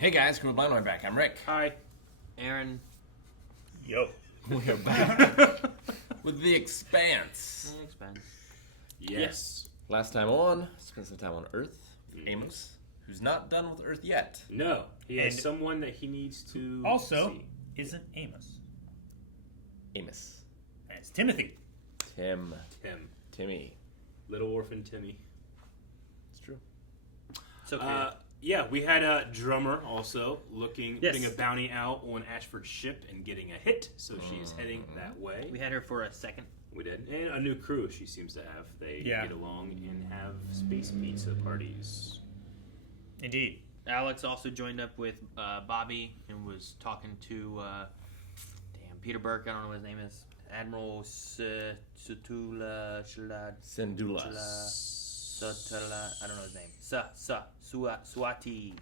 Hey guys, Crew Blind Way back. I'm Rick. Hi. Aaron. Yo. We're back with the Expanse. Expanse. Yes. Last time on, spent some time on Earth. Amos, who's not done with Earth yet. No, he has And someone that he needs to Also, see. isn't Amos. Amos. And it's Timothy. Timmy. Little orphan Timmy. It's true. It's okay. Yeah, we had a drummer also Yes. putting a bounty out on Ashford's ship and getting a hit, so she is heading that way. we had her for a second. We did. And a new crew she seems to have. They Yeah. get along and have space pizza parties. Indeed. Alex also joined up with Bobby and was talking to Peter Burke. I don't know what his name is. Admiral Sutula Sendula. I don't know his name. Swati.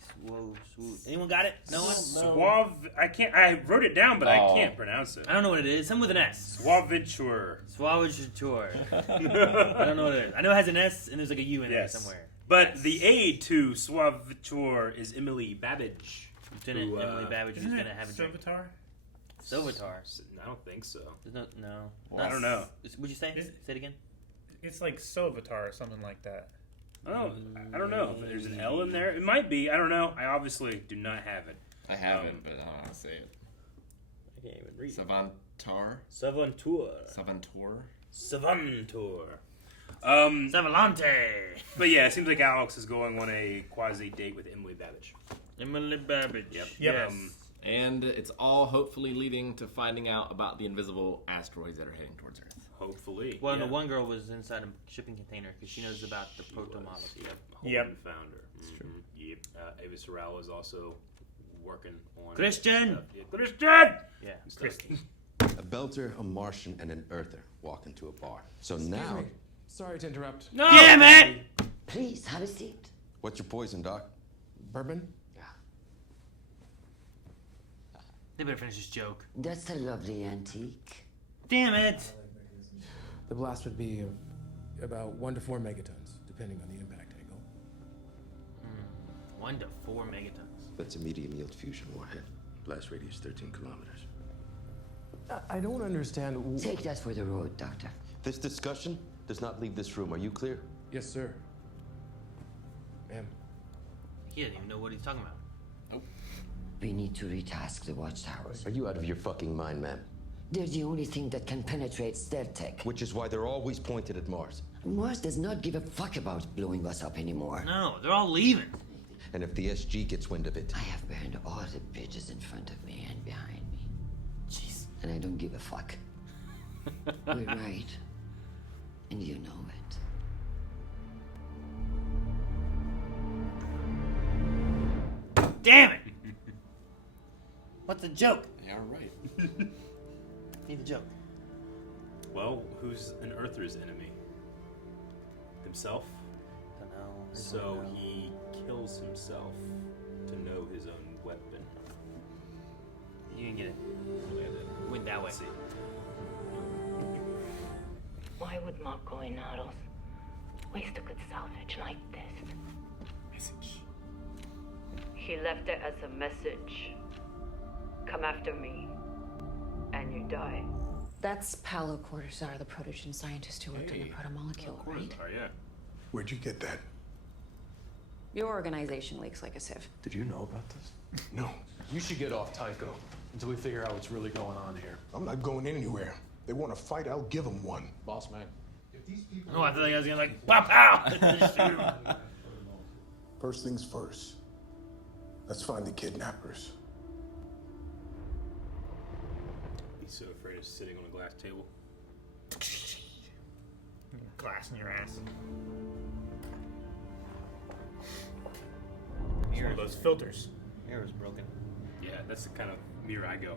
Anyone got it? No one? Suave. I wrote it down, but I can't pronounce it. I don't know what it is. Something with an S. Suaventure. Suaviture. I don't know what it is. I know it has an S and there's like a U in there Yes. somewhere. But the aide to Suaviture is Emily Babbage. Lieutenant who, Emily Babbage is Isn't going to it have a drink. Silvatar? Silvatar. I don't think so. There's no. Well, I don't know. Would you say? Is- Say it again. It's like Silvatar or something like that. Oh, I don't know. If there's an L in there. It might be. I don't know. I obviously do not have it. I haven't, but I don't know how to say it. I can't even read. Savantar? Savantour. Savantor? Savantour. Savalante. But yeah, it seems like Alex is going on a quasi date with Emily Babbage. Emily Babbage. Yep. Yes. And it's all hopefully leading to finding out about the invisible asteroids that are heading towards Earth. Hopefully. Well, yeah. no, one girl was inside a shipping container because she knows about the proto model. Yep. Yep. Holden found her. That's true. Yep. Ava Sorrell is also working on Christian! stuff. Yeah, Christian! Yeah. Christy. A belter, a Martian, and an Earther walk into a bar. So now, Sorry to interrupt. No! Damn it! Please, have a seat. what's your poison, Doc? Bourbon? They better finish this joke. That's a lovely antique. Damn it! The blast would be about 1 to 4 megatons, depending on the impact angle. 1 to 4 megatons. That's a medium yield fusion warhead. Blast radius 13 kilometers. I don't understand. Take that for the road, Doctor. This discussion does not leave this room. Are you clear? Yes, sir. Ma'am. He doesn't even know what he's talking about. We need to retask the watchtowers. Are you out of your fucking mind, ma'am? They're the only thing that can penetrate stealth tech. Which is why they're always pointed at Mars. Mars does not give a fuck about blowing us up anymore. No, they're all leaving. And if the SG gets wind of it, I have burned all the bridges in front of me and behind me. Jeez. And I don't give a fuck. We're right. And you know it. Damn it! What's the joke? Yeah, right. Need the joke. Well, who's an Earther's enemy? Himself? Don't know. So he kills himself to know his own weapon. You can get it. Went that way. Let's see. Why would Mako and Naros waste a good salvage like this? Message. He left it as a message. Come after me, and you die. That's Paolo Cortazar, the protogen scientist who worked on the protomolecule, right? Oh, yeah. Where'd you get that? Your organization leaks like a sieve. Did you know about this? No. You should get off Tycho until we figure out what's really going on here. I'm not going anywhere. They want to fight, I'll give them one. Boss man. Oh, I thought I was gonna like pow pow. Shoot him. First things first. Let's find the kidnappers. He's so afraid of sitting on a glass table. Glass in your ass. It's one of those filters. Mirror's broken. Yeah, that's the kind of mirror I go.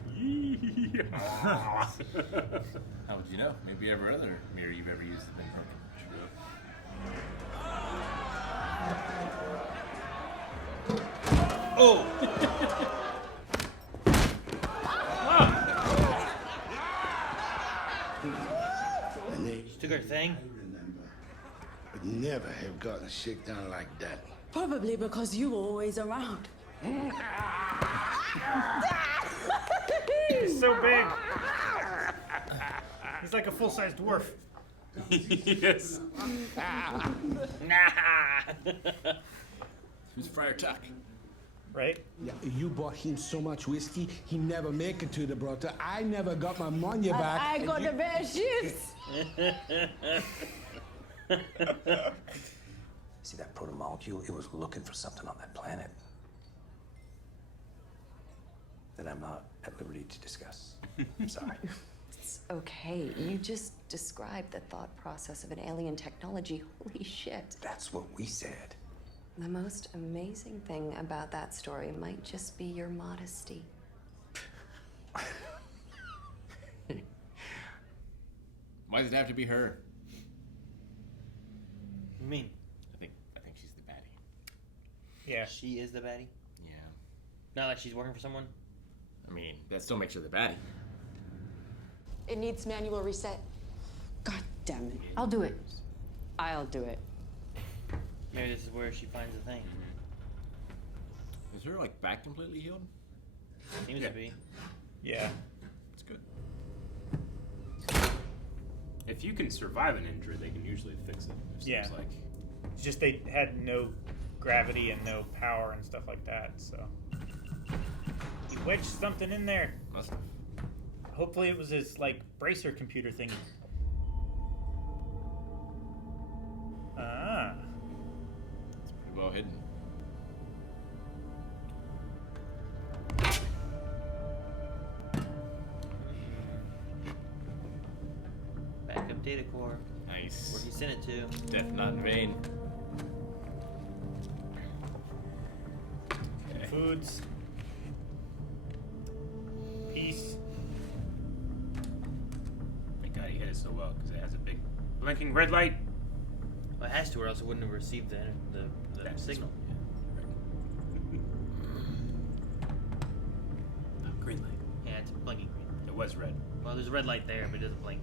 How would you know? Maybe every other mirror you've ever used has been broken. Oh! She took her thing. Would never have gotten shit done like that. Probably because you were always around. He's so big. He's like a full-size dwarf. Yes. Who's Friar Tuck? Right? Yeah, you bought him so much whiskey, he never make it to the brothel. I never got my money back. I got the best shifts. See that protomolecule? It was looking for something on that planet that I'm not at liberty to discuss. I'm sorry. It's okay. You just described the thought process of an alien technology. Holy shit. That's what we said. The most amazing thing about that story might just be your modesty. Why does it have to be her? What do you mean? I think she's the baddie. Yeah. She is the baddie? Yeah. Not like she's working for someone? I mean, that still makes her the baddie. It needs manual reset. God damn it. I'll do it. I'll do it. Maybe this is where she finds the thing. Is her like back completely healed? Seems to be. Yeah. That's good. If you can survive an injury, they can usually fix it. It Yeah. seems like. It's just they had no gravity and no power and stuff like that, so. He wedged something in there. Must have. Hopefully it was his, like, bracer computer thingy. Ah. It's pretty well hidden. Backup data core. Nice. Where he sent it to. Death not in vain. Okay. Foods. Peace. Thank God he hit it so well, because it has a big blinking red light. Well, it has to, or else it wouldn't have received the signal. Green light. Yeah, it's blinking green. It was red. Well, there's a red light there, but it doesn't blink.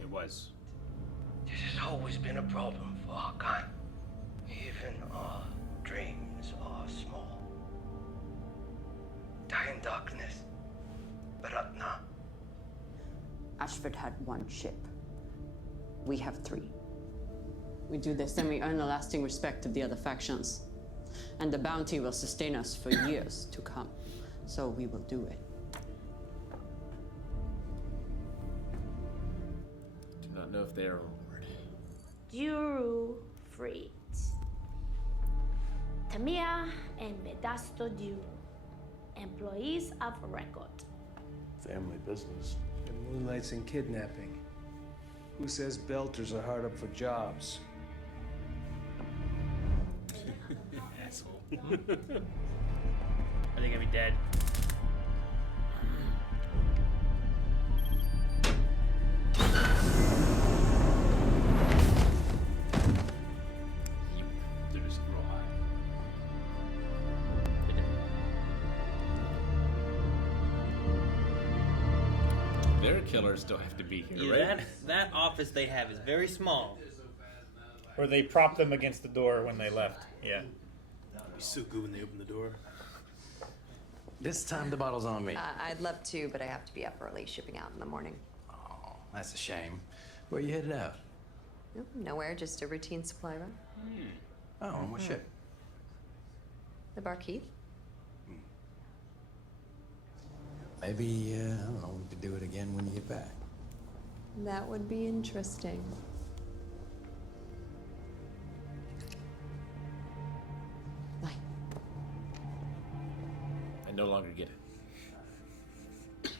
It was. This has always been a problem for our kind. Even our dreams are small. Die in darkness. Baratna. Ashford had one ship. We have 3. We do this, then we earn the lasting respect of the other factions. And the bounty will sustain us for years to come. So we will do it. Do not know if they are reward. Duru Freed. Tamia and Medasto Duru. Employees of record. Family business. And moonlights and kidnapping. Who says belters are hard up for jobs? Asshole. I think I'd be dead. They're just real high. Their killers still have to be here, Yeah, right? that office they have is very small. Or they propped them against the door when they left. Yeah. It'd be so good when they open the door. This time the bottle's on me. I'd love to, but I have to be up early shipping out in the morning. Oh, that's a shame. Where you headed out? Nowhere, just a routine supply run. Oh, on what ship? The Barkeith. Maybe, I don't know, we could do it again when you get back. That would be interesting. I no longer get it.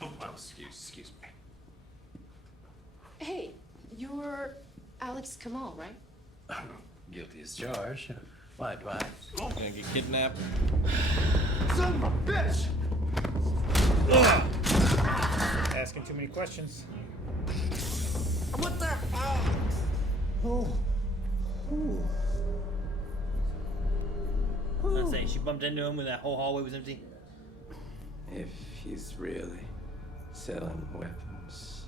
Oh, excuse me. Hey, you're Alex Kamal, right? Guilty as charged. Why, Dwight? Gonna get kidnapped. Son of a bitch! Asking too many questions. What the hell? Oh. Ooh. I'm not saying she bumped into him when that whole hallway was empty. If he's really selling weapons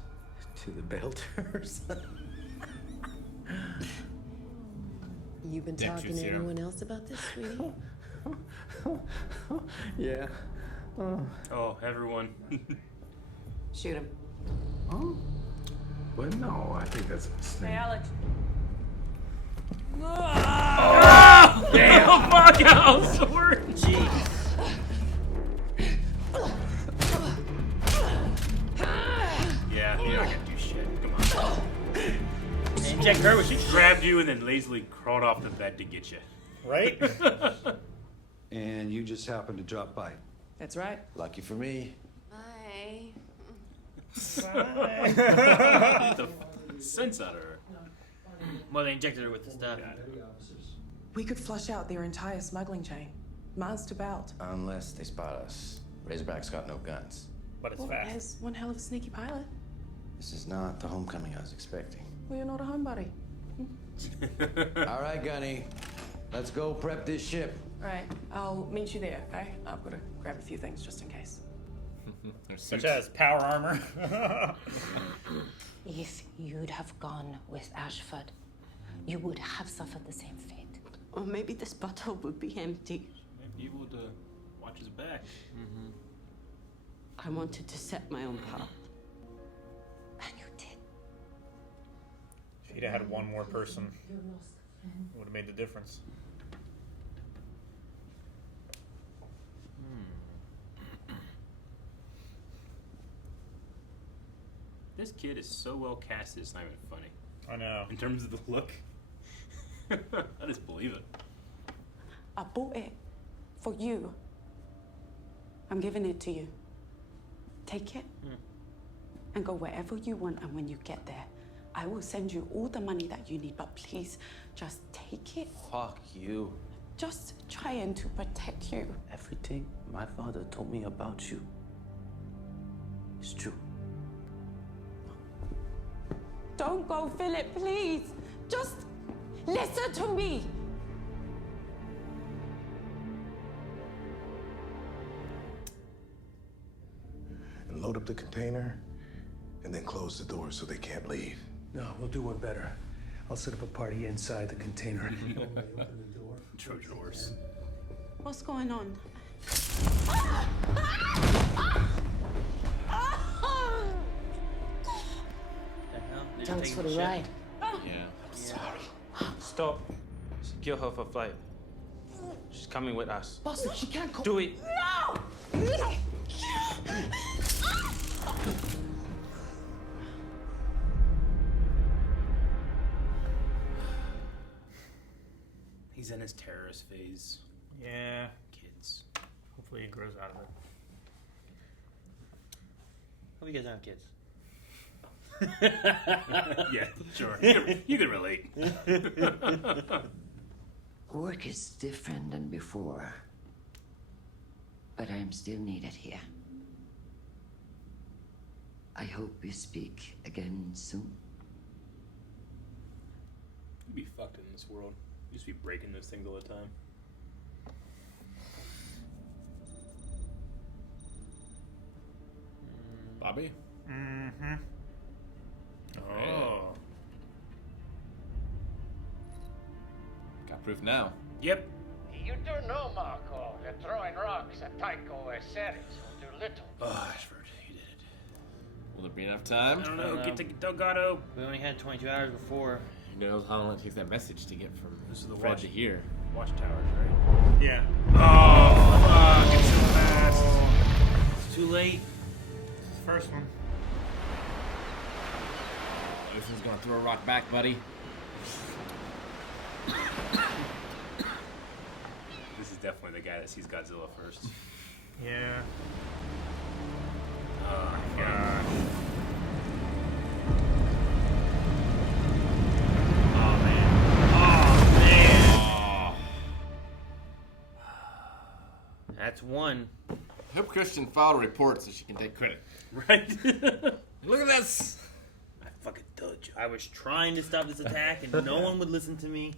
to the Belters. You been Dick talking juice to serum. anyone else about this, sweetie? Yeah. Oh, everyone. Shoot him. Oh? Well, no, I think that's a mistake. Hey, Alex. Oh, damn! Fuck out, sword! Jeez. Yeah, you're not gonna do shit. Come on. Inject her with She grabbed you and then lazily crawled off the bed to get you. Right? And you just happened to drop by. That's right. Lucky for me. Bye. The sense out of her. Well, they injected her with the stuff. We could flush out their entire smuggling chain. Miles to belt. Unless they spot us. Razorback's got no guns. But it's Well, fast. there's one hell of a sneaky pilot. This is not the homecoming I was expecting. Well, you're not a homebody. All right, Gunny. Let's go prep this ship. All right, I'll meet you there, okay? I've got to grab a few things just in case. Such as power armor. If you'd have gone with Ashford, you would have suffered the same fate. Or maybe this bottle would be empty. Maybe able to watch his back. I wanted to set my own path. And you did. If he'd have had one more person, it would have made the difference. This kid is so well casted, it's not even funny. I know. In terms of the look. I just believe it. I bought it for you. I'm giving it to you. Take it and go wherever you want, and when you get there, I will send you all the money that you need, but please just take it. Fuck you. Just trying to protect you. Everything my father told me about you is true. Don't go, Philip, please. Just listen to me. And load up the container, and then close the door so they can't leave. No, we'll do one better. I'll set up a party inside the container. Trojan horse. What's going on? Thanks for the ride. Yeah. I'm sorry. Stop. Secure her for flight. She's coming with us. Boston, she can't go. Do it. No! He's in his terrorist phase. Yeah. Kids. Hopefully he grows out of it. Hope you guys aren't kids. Yeah, sure. You can relate. Work is different than before, but I'm still needed here. I hope we speak again soon. You'd be fucked in this world. You just be breaking those things all the time. Bobby? Mm-hmm. Oh. Got proof now. Yep. You do know, Marco, that throwing rocks at Tycho Ceres will do little. Oh, Ashford, you did it. Will there be enough time? I don't know. Get to Delgado. We only had 22 hours before. Who knows how long it takes that message to get from This is the Fred to here. Watchtowers, right? Yeah. Oh, fuck. It's so fast. It's too late. First one. Ocean's gonna throw a rock back, buddy. This is definitely the guy that sees Godzilla first. Yeah. Oh, my God. Oh, man. Oh, man. That's one. I hope Christian filed a report so she can take credit. Right? Look at this. I fucking told you. I was trying to stop this attack and no one would listen to me.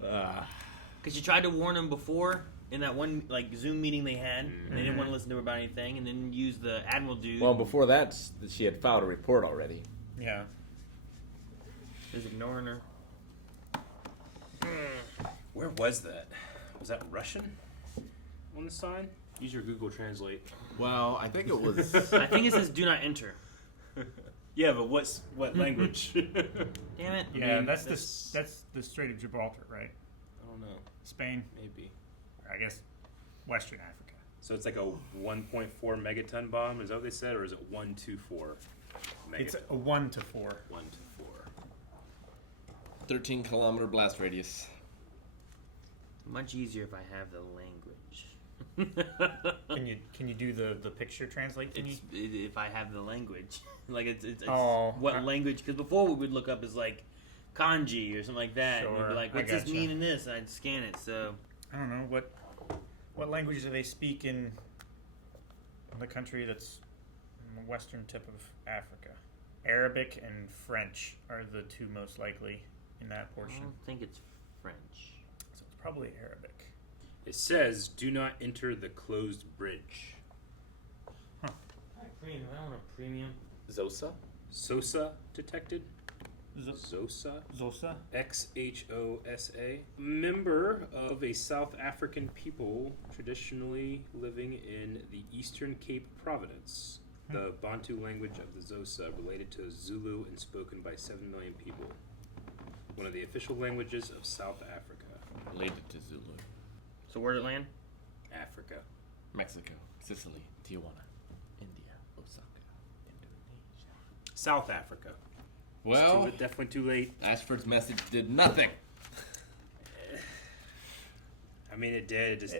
Because you tried to warn them before in that one like Zoom meeting they had. And they didn't want to listen to her about anything, and then use the Admiral dude. Well, before that, she had filed a report already. Yeah. Just ignoring her. Where was that? Was that Russian on the sign? Use your Google Translate. Well, I think it was. I think it says "Do not enter." Yeah, but what language? Damn it! Yeah, that's the Strait of Gibraltar, right? I don't know. Spain, Maybe. or I guess Western Africa. So it's like a 1.4 megaton bomb. Is that what they said, or is it 124 megaton? It's a 1 to 4. 1 to 4. 13-kilometer blast radius. Much easier if I have the language. Can you do the picture translate thingy? If I have the language, like it's Oh, what language? Because before we would look up as like kanji or something like that, and we'd be Sure, like, I "What's this gotcha. mean in this?" And I'd scan it. So I don't know what language do they speak in the country that's in the western tip of Africa. Arabic and French are the two most likely in that I portion. don't think it's French. So it's probably Arabic. It says, "Do not enter the closed bridge." Premium. I don't want a premium. Zosa? Sosa detected. Zosa. Zosa. XHOSA. Member of a South African people traditionally living in the Eastern Cape Province. The Bantu language of the Xhosa, related to Zulu and spoken by 7 million people. One of the official languages of South Africa. Related to Zulu. So where'd it land? Africa. Mexico, Sicily, Tijuana, India, Osaka, Indonesia. South Africa. Well, It's definitely too late. Ashford's message did nothing. I mean, it did. It just.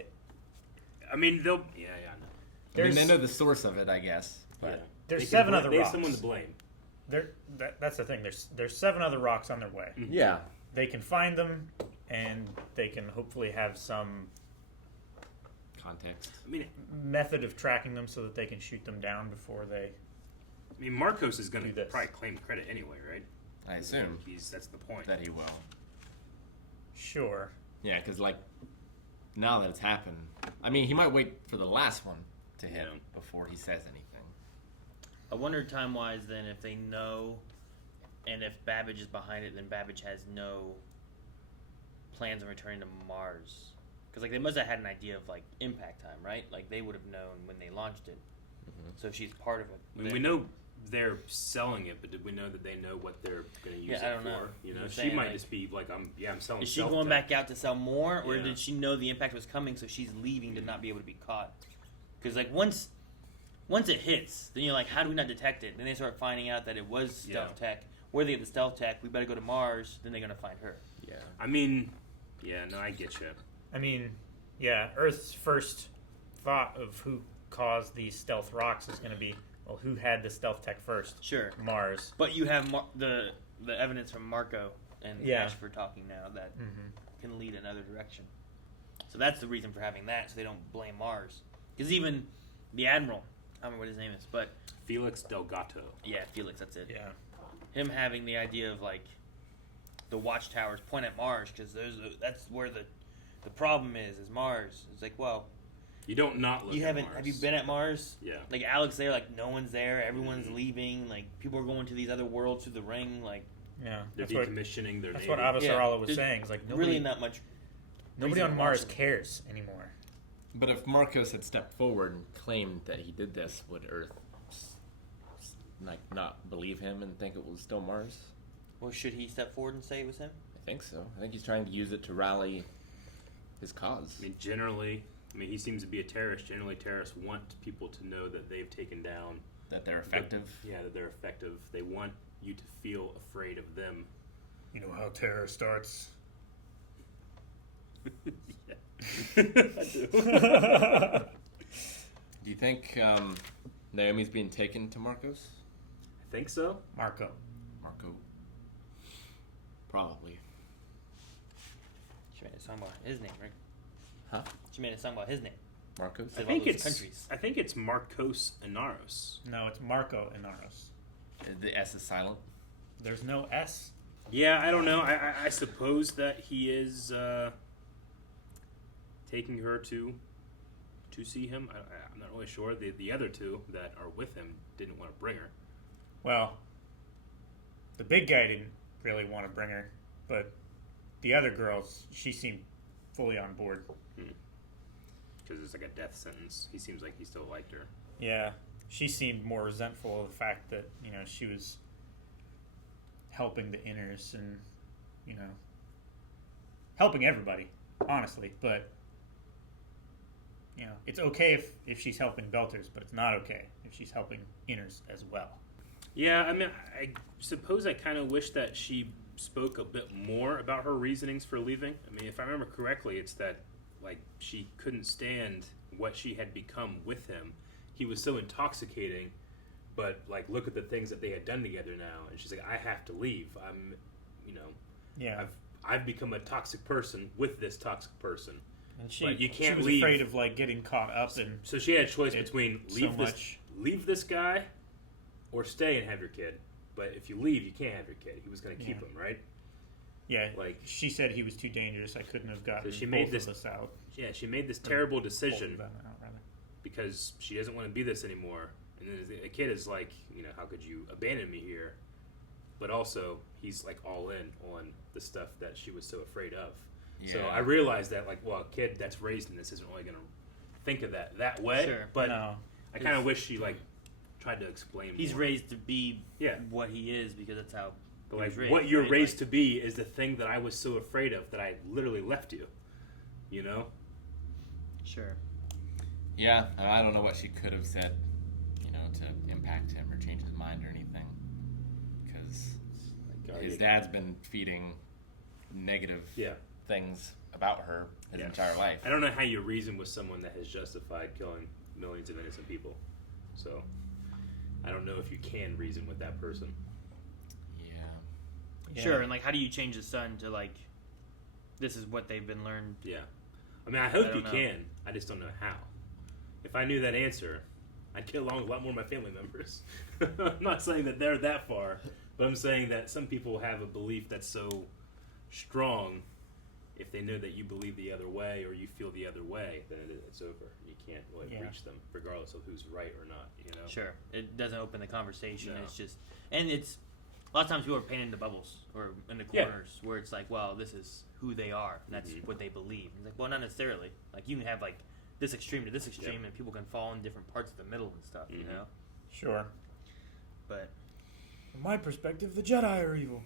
I mean, they'll. Yeah, no. I mean, they know the source of it, I guess. But Yeah. There's They can 7 bl- other they have rocks. someone to blame. That's the thing. There's 7 other rocks on their way. Yeah. They can find them, and they can hopefully have some context. I mean, method of tracking them so that they can shoot them down before they. I mean, Marcos is going Do to this. probably claim credit anyway, right? I assume That's the point. that he will. Sure. Yeah, because like now that it's happened, I mean, he might wait for the last one to hit before he says anything. I wonder time-wise then if they know, and if Babbage is behind it, then Babbage has no plans on returning to Mars. Because like they must have had an idea of like impact time, right? Like they would have known when they launched it. So if she's part of it. I mean, we know they're selling it, but did we know that they know what they're going to use I it don't for? know. You know, I'm she saying, might like, just be like, I'm selling. Is she self going tech. back out to sell more, or Yeah. did she know the impact was coming, so she's leaving to not be able to be caught? Because like once it hits, then you're like, how do we not detect it? Then they start finding out that it was stealth tech. Where they get the stealth tech, we better go to Mars. Then they're gonna find her. Yeah. I mean, yeah, no, I get you. I mean, yeah, Earth's first thought of who caused these stealth rocks is going to be, well, who had the stealth tech first? Sure. Mars. But you have the evidence from Marco and Yeah. Ashford talking now that Mhm. can lead another direction. So that's the reason for having that, so they don't blame Mars. Because even the Admiral, I don't remember what his name is, but Felix Delgato. Yeah, Felix, that's it. Yeah. Him having the idea of like the watchtowers point at Mars because that's where the problem is Mars. It's like, well, you don't not look you at haven't Mars. have you been at Mars? Yeah. Like Alex there, like no one's there, everyone's leaving, like people are going to these other worlds through the ring, like Yeah, They're that's what- decommissioning their That's navy. what Abasarala was there's saying. It's like nobody, really not much. Nobody reason on to Mars watch them. cares anymore. But if Marcos had stepped forward and claimed that he did this, would Earth like not believe him and think it was still Mars? Well, should he step forward and say it was him? I think so. I think he's trying to use it to rally his cause. I mean, generally, he seems to be a terrorist. Generally, terrorists want people to know that they've taken down. That they're effective? That they're effective. They want you to feel afraid of them. You know how terror starts? I do. Do you think Naomi's being taken to Marcos? I think so. Marco. Probably. She made a song about his name, right? Huh? She made a song about his name. Marcos? I think it's Marcos Inaros. No, it's Marco Inaros. The S is silent. There's no S. Yeah, I don't know. I suppose that he is taking her to see him. I'm not really sure. The other two that are with him didn't want to bring her. Well, the big guy didn't really want to bring her, but the other girls, she seemed fully on board. Because it's like a death sentence. He seems like he still liked her. Yeah, she seemed more resentful of the fact that, you know, she was helping the inners and, you know, helping everybody, honestly. But, you know, it's okay if she's helping Belters, but it's not okay if she's helping inners as well. Yeah, I mean, I suppose I kind of wish that she spoke a bit more about her reasonings for leaving. I mean, if I remember correctly, it's that, like, she couldn't stand what she had become with him. He was so intoxicating, but, like, look at the things that they had done together now. And she's like, I have to leave. I'm, you know, Yeah. I've become a toxic person with this toxic person. And she, but you can't she was leave. afraid of, like, getting caught up in. So she had a choice between so leave this guy or stay and have your kid. But if you leave, you can't have your kid. He was going to keep him, right? Yeah, like she said he was too dangerous. I couldn't have gotten so she made both this, of us out. Yeah, she made this terrible decision Both of them out, rather. because she doesn't want to be this anymore. And then the kid is like, you know, how could you abandon me here? But also, he's like all in on the stuff that she was so afraid of. So Yeah. I realized that, like, well, a kid that's raised in this isn't really going to think of that way. Sure. But No. I kind of wish she, like, tried to explain He's more. raised to be Yeah. what he is because that's how But he like, was raised, what you're right? raised to be is the thing that I was so afraid of that I literally left you. You know? Sure. Yeah, I don't know what she could have said, you know, to impact him or change his mind or anything. Because his dad's been feeding negative things about her his entire life. I don't know how you reason with someone that has justified killing millions of innocent people. So, I don't know if you can reason with that person. Sure, and like, how do you change the son to like, this is what they've been learned? Yeah, I mean, I hope don't you know. can. I just don't know how. If I knew that answer, I'd get along with a lot more of my family members. I'm not saying that they're that far, but I'm saying that some people have a belief that's so strong. If they know that you believe the other way or you feel the other way, then it's over. You can't really reach them, regardless of who's right or not. You know. Sure, it doesn't open the conversation. No. It's just, and it's a lot of times people are painted into bubbles or in the corners where it's like, well, this is who they are, and that's what they believe. It's like, well, not necessarily. Like, you can have like this extreme to this extreme, and people can fall in different parts of the middle and stuff. You know. Sure. But from my perspective, the Jedi are evil.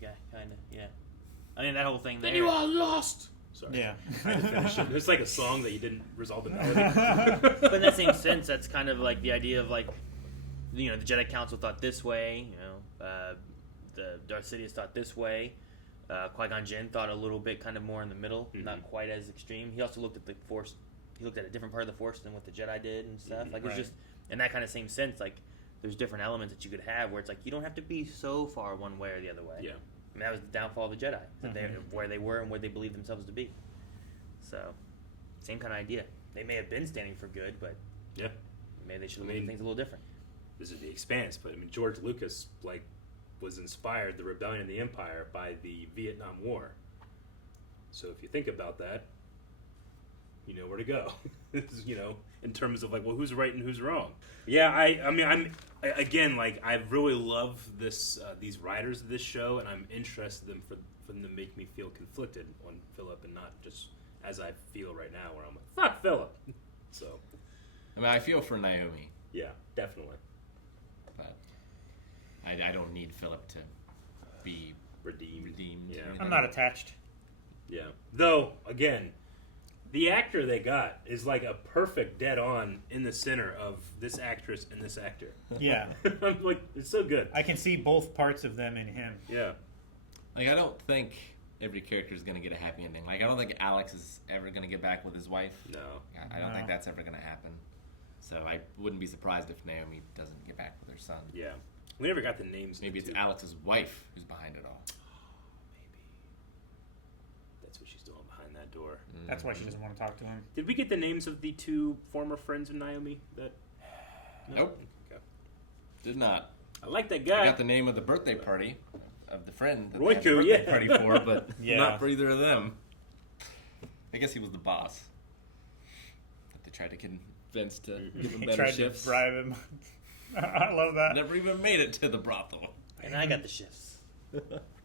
yeah, kind of, yeah. I mean, that whole thing there. Then you are lost. Sorry. Yeah. I had to finish it. It's like a song that you didn't resolve the melody. But in that same sense, that's kind of like the idea of like, you know, the Jedi Council thought this way. You know, the Darth Sidious thought this way. Qui-Gon Jinn thought a little bit kind of more in the middle, not quite as extreme. He also looked at the Force. He looked at a different part of the Force than what the Jedi did and stuff. Like, it's just in that kind of same sense. Like, there's different elements that you could have where it's like you don't have to be so far one way or the other way. Yeah. I mean, that was the downfall of the Jedi. That they where they were and where they believed themselves to be. So, same kind of idea. They may have been standing for good, but maybe they should have looked at things a little different. This is the Expanse, but I mean, George Lucas was inspired, the rebellion of the Empire, by the Vietnam War. So if you think about that, you know where to go. You know, in terms of like, well, who's right and who's wrong. Yeah, I mean, I really love this these writers of this show, and I'm interested for them to make me feel conflicted on Philip, and not just as I feel right now, where I'm like, fuck Philip. So, I mean, I feel for Naomi. Yeah, definitely. But I don't need Philip to be redeemed. Yeah. I'm not attached. Yeah. Though, again, the actor they got is like a perfect dead on in the center of this actress and this actor. Yeah. I'm like, it's so good. I can see both parts of them in him. Yeah. Like, I don't think every character is going to get a happy ending. Like, I don't think Alex is ever going to get back with his wife. No. I don't think that's ever going to happen. So I wouldn't be surprised if Naomi doesn't get back with her son. Yeah. We never got the names. Maybe it's Alex's wife who's behind it all. That's what she's doing behind that door. That's why she doesn't want to talk to him. Did we get the names of the two former friends of Naomi? That Nope. Okay. Did not. I like that guy. I got the name of the birthday party of the friend that they had the Roiku, birthday yeah. party for, but Yeah. not for either of them. I guess he was the boss. That they tried to convince to give him He better tried shifts. to bribe him. I love that. Never even made it to the brothel. And I got the shifts.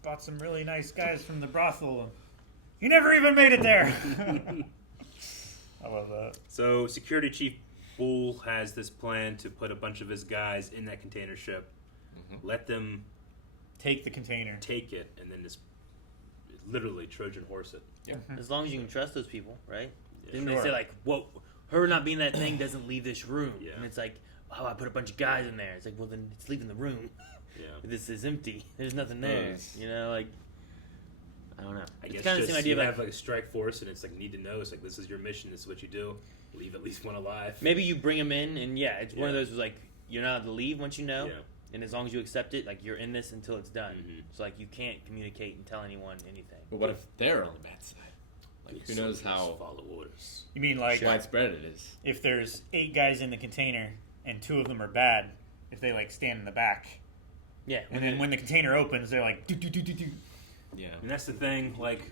bought some really nice guys from the brothel. You never even made it there. I love that. So, Security Chief Bull has this plan to put a bunch of his guys in that container ship, let them take the container, take it, and then just literally Trojan horse it. Yeah. As long as you can trust those people, right? Yeah. Didn't they say like, "Whoa, her not being that thing doesn't leave this room," and it's like, "Oh, I put a bunch of guys in there." It's like, well, then it's leaving the room. Yeah, this is empty. There's nothing there. You know, like I don't know. I It's guess kind of the same idea. You Of have like a strike force, and it's like need to know. It's like this is your mission. This is what you do. Leave at least one alive. Maybe you bring them in, and it's one of those was like you're not allowed to leave once you know, and as long as you accept it, like you're in this until it's done. So like you can't communicate and tell anyone anything. But what if they're on the bad side? Like who knows how follow orders? You mean like widespread it is? If there's 8 guys in the container and 2 of them are bad, if they like stand in the back, and then when the container opens, they're like do do do do do. Yeah, and that's the thing. Like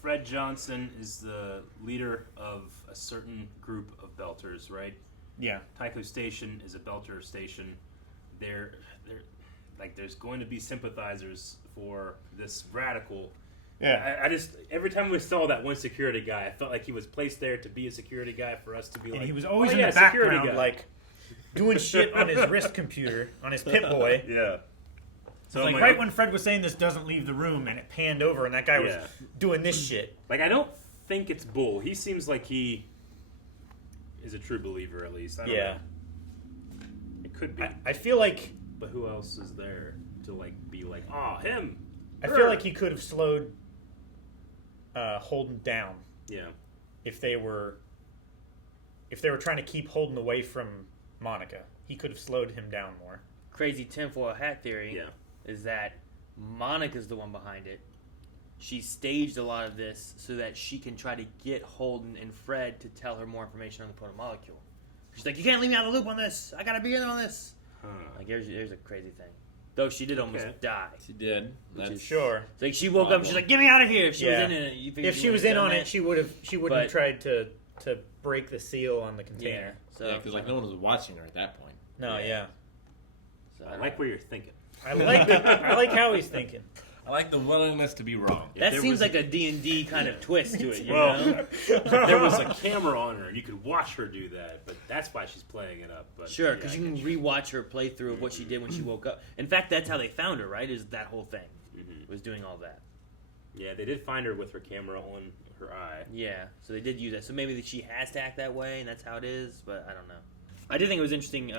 Fred Johnson is the leader of a certain group of Belters, right? Yeah. Tycho Station is a Belter station. They're like there's going to be sympathizers for this radical. Yeah. I just every time we saw that one security guy, I felt like he was placed there to be a security guy for us to be like. And he was always oh, in yeah, the security background, guy. like doing shit on his wrist computer, on his Pip-Boy. Yeah. So like right when Fred was saying this doesn't leave the room, and it panned over, and that guy was doing this shit. Like I don't think it's Bull. He seems like he is a true believer, at least. I don't know. It could be. I feel like. But who else is there to like be like, oh, him? I feel like he could have slowed Holden down. Yeah. If they were trying to keep Holden away from Monica, he could have slowed him down more. Crazy tinfoil hat theory is that Monica's the one behind it. She staged a lot of this so that she can try to get Holden and Fred to tell her more information on the protomolecule. She's like, you can't leave me out of the loop on this. I gotta be in on this. Like, there's a crazy thing. Though she did almost die. She did. That's sure. It's like she woke up and she's like, get me out of here. If she was in it, you think if she was in on it, she wouldn't have tried to break the seal on the container. Yeah, because like no one was watching her at that point. No, yeah. So I like where you're thinking. I like how he's thinking. I like the willingness to be wrong. That seems like a D&D kind of twist to it, you Well, know? there was a camera on her, and you could watch her do that, but that's why she's playing it up. But Sure, because you can rewatch her playthrough of what she did when she woke up. In fact, that's how they found her, right? Is that whole thing. Was doing all that. Yeah, they did find her with her camera on her eye. Yeah, so they did use that. So maybe she has to act that way, and that's how it is, but I don't know. I did think it was interesting,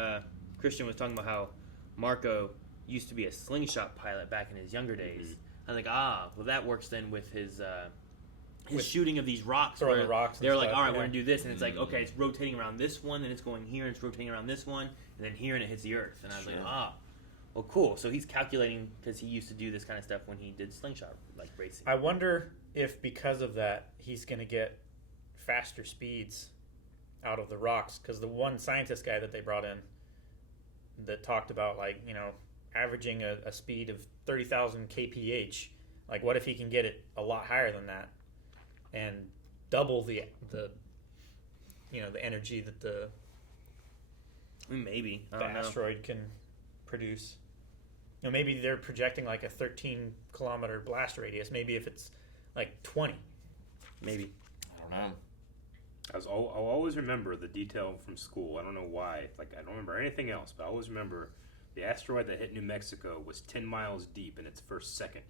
Christian was talking about how Marco used to be a slingshot pilot back in his younger days. I was like, well, that works then with his shooting of these rocks. Throwing Where the rocks and they're like, stuff, all right, yeah. we're going to do this. And it's like, okay, it's rotating around this one, then it's going here, and it's rotating around this one, and then here, and it hits the earth. And I was like, well, cool. So he's calculating because he used to do this kind of stuff when he did slingshot like racing. I wonder if because of that, he's going to get faster speeds out of the rocks. Because the one scientist guy that they brought in that talked about, like, you know, averaging a speed of 30,000 kph. Like, what if he can get it a lot higher than that and double the energy that the maybe the asteroid can produce? You know, maybe they're projecting like a 13-kilometer blast radius. Maybe if it's like 20, maybe. I don't know. I'll always remember the detail from school. I don't know why. Like, I don't remember anything else, but I always remember the asteroid that hit New Mexico was 10 miles deep in its first second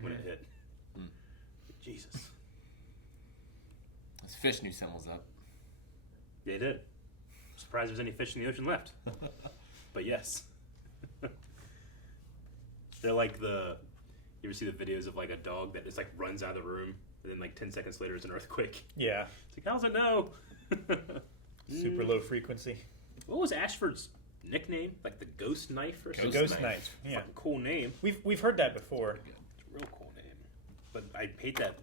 when it hit. Jesus. Those fish knew something was up. They did. I'm surprised there's any fish in the ocean left. But yes. They're like you ever see the videos of like a dog that just like runs out of the room and then like 10 seconds later it's an earthquake? Yeah. It's like, how's it know? Super low frequency. What was Ashford's nickname? Like the ghost knife or something? Ghost knife. Yeah. Fucking cool name. We've heard that before. It's a real cool name. But I hate that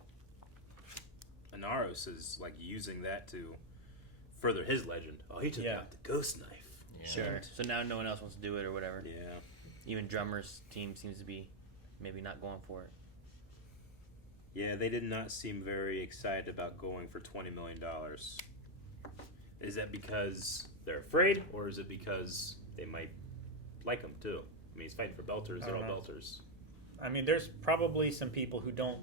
Inaros is like using that to further his legend. Oh, he took out the ghost knife. Yeah. Sure. So now no one else wants to do it or whatever. Yeah. Even drummer's team seems to be maybe not going for it. Yeah, they did not seem very excited about going for $20 million. Is that because they're afraid, or is it because they might like him too? I mean, he's fighting for Belters. They're all Belters. I mean, there's probably some people who don't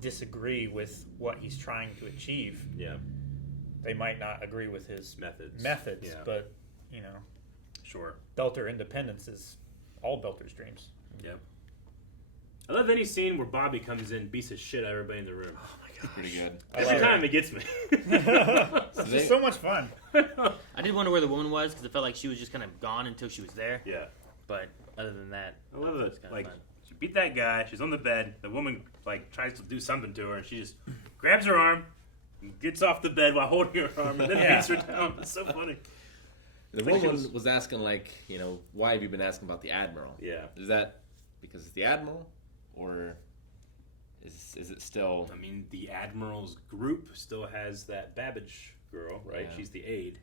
disagree with what he's trying to achieve. Yeah. They might not agree with his methods, yeah. But, you know. Sure. Belter independence is all Belter's dreams. Yep. I love any scene where Bobby comes in, beats the shit out of everybody in the room. Oh my god, pretty good. Every time it gets me. It's just so much fun. I did wonder where the woman was because it felt like she was just kind of gone until she was there. Yeah. But other than that, I love it. Like, fun. she beat that guy. She's on the bed. The woman like tries to do something to her, and she just grabs her arm, and gets off the bed while holding her arm, and then beats her down. It's so funny. The woman was asking, like, you know, why have you been asking about the Admiral? Yeah. Is that because it's the Admiral? Or is it still... I mean, the Admiral's group still has that Babbage girl, right? Yeah. She's the aide.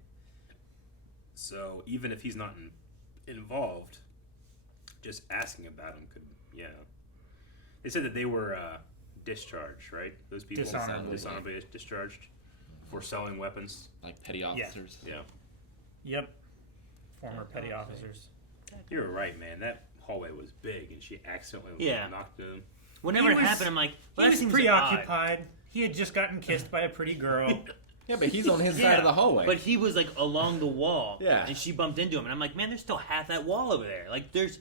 So even if he's not involved, just asking about him could, yeah. They said that they were discharged, right? Those people dishonorably discharged for selling weapons. Like petty officers. Yeah. Yep. Former petty officers. You're right, man. That hallway was big, and she accidentally knocked him. Whenever it happened, I'm like, well, he that was seems preoccupied. Odd. He had just gotten kissed by a pretty girl. Yeah, but he's on his side of the hallway. But he was like along the wall. Yeah. And she bumped into him, and I'm like, man, there's still half that wall over there. Like, there's,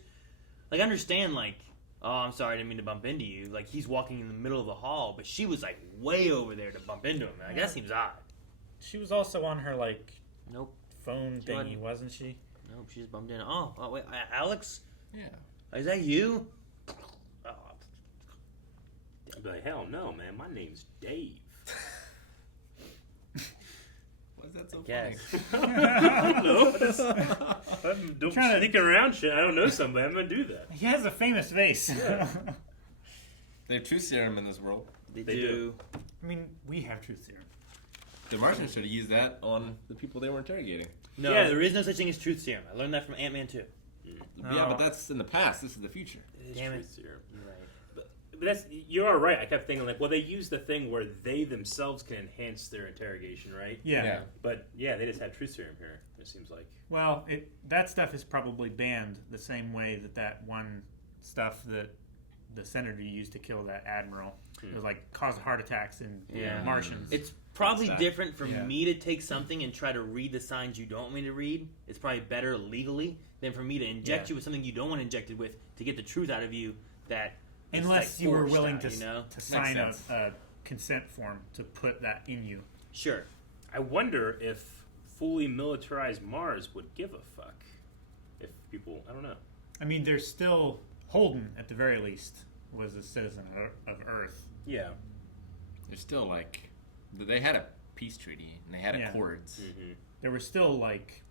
like, I understand, like, oh, I'm sorry, I didn't mean to bump into you. Like, he's walking in the middle of the hall, but she was like way over there to bump into him. Like, that seems odd. She was also on her like phone She thingy, wasn't she? Nope, she just bumped in. Oh wait, Alex? Yeah. Is that you? I'd be like, hell no, man. My name's Dave. Why is that so funny? I don't know. Don't sneak around shit. I don't know somebody. I'm going to do that. He has a famous face. Yeah. They have truth serum in this world. They do. I mean, we have truth serum. The Martians should have used that on the people they were interrogating. No, there is no such thing as truth serum. I learned that from Ant-Man 2. Yeah, but that's in the past. This is the future. It is Damn truth it. serum. You're right. But that's, you are right. I kept thinking, like, well, they use the thing where they themselves can enhance their interrogation, right? Yeah. But, yeah, they just have truth serum here, it seems like. Well, that stuff is probably banned the same way that one stuff that the senator used to kill that admiral. It was like cause heart attacks in Martians. It's probably different for me to take something and try to read the signs you don't want me to read. It's probably better legally than for me to inject you with something you don't want injected with to get the truth out of you. That unless like you were forced willing out, to sign a consent form to put that in you. Sure. I wonder if fully militarized Mars would give a fuck. If people, I don't know. I mean, there's still Holden, at the very least, was a citizen of Earth. Yeah. There's still, like, they had a peace treaty, and they had accords. Mm-hmm. There was still, like,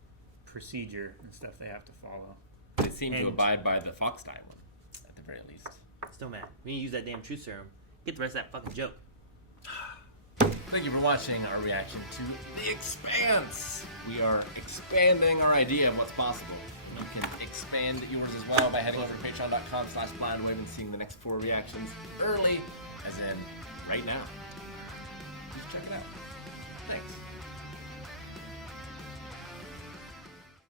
procedure and stuff they have to follow. They seem to abide by the Fox die one, at the very least. Still mad. We need to use that damn truth serum. Get the rest of that fucking joke. Thank you for watching our reaction to The Expanse. We are expanding our idea of what's possible. You can expand yours as well by heading over to patreon.com/blindwave and seeing the next 4 reactions early, as in right now. Just check it out. Thanks.